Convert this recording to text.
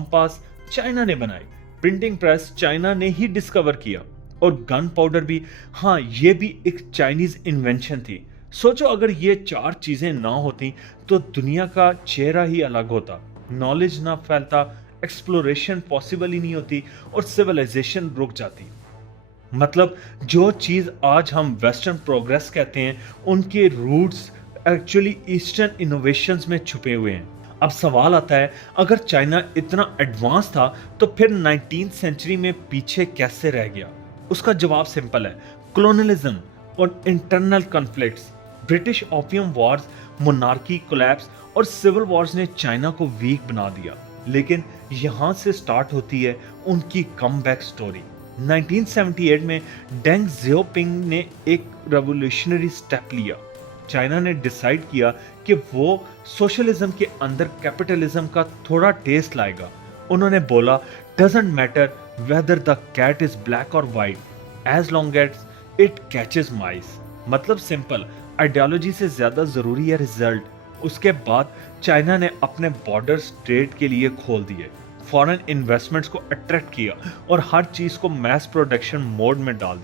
Compass China ने बनाई, printing press China ने ही डिस्कवर किया, और गन पाउडर भी, हाँ ये भी एक चाइनीज इन्वेंशन थी। सोचो अगर ये चार चीजें ना होती तो दुनिया का चेहरा ही अलग होता, नॉलेज ना फैलता, एक्सप्लोरेशन पॉसिबल ही नहीं होती और सिविलाइजेशन रुक जाती। मतलब जो चीज आज हम वेस्टर्न प्रोग्रेस कहते हैं, उनके रूट्स एक्चुअली ईस्टर्न इनोवेशंस में छुपे हुए हैं। अब सवाल आता है, अगर चाइना इतना एडवांस था तो फिर 19th सेंचुरी में पीछे कैसे रह गया? उसका जवाब सिंपल है, कॉलोनियलिज्म और internal conflicts. British opium Wars, monarchy collapse और सिविल वॉर्स ने चाइना को वीक बना दिया। लेकिन यहां से स्टार्ट होती है उनकी कमबैक स्टोरी। 1978 में डेंग जियोपिंग ने एक रेवोल्यूशनरी स्टेप लिया। चाइना ने डिसाइड किया कि वो सोशलिज्म के अंदर कैपिटलिज्म का थोड़ा टेस्ट लाएगा। उन्होंने बोला, doesn't matter whether the cat is black और white, as long as it catches mice. मतलब सिंपल, आइडियोलॉजी से ज्यादा जरूरी है रिजल्ट। उसके बाद चाइना ने अपने बॉर्डर्स ट्रेड के लिए खोल दिए, फॉरेन इन्वेस्टमेंट्स को अट्रैक्ट किया और हर चीज को मैस प्रोडक्शन मोड में डाल दिया।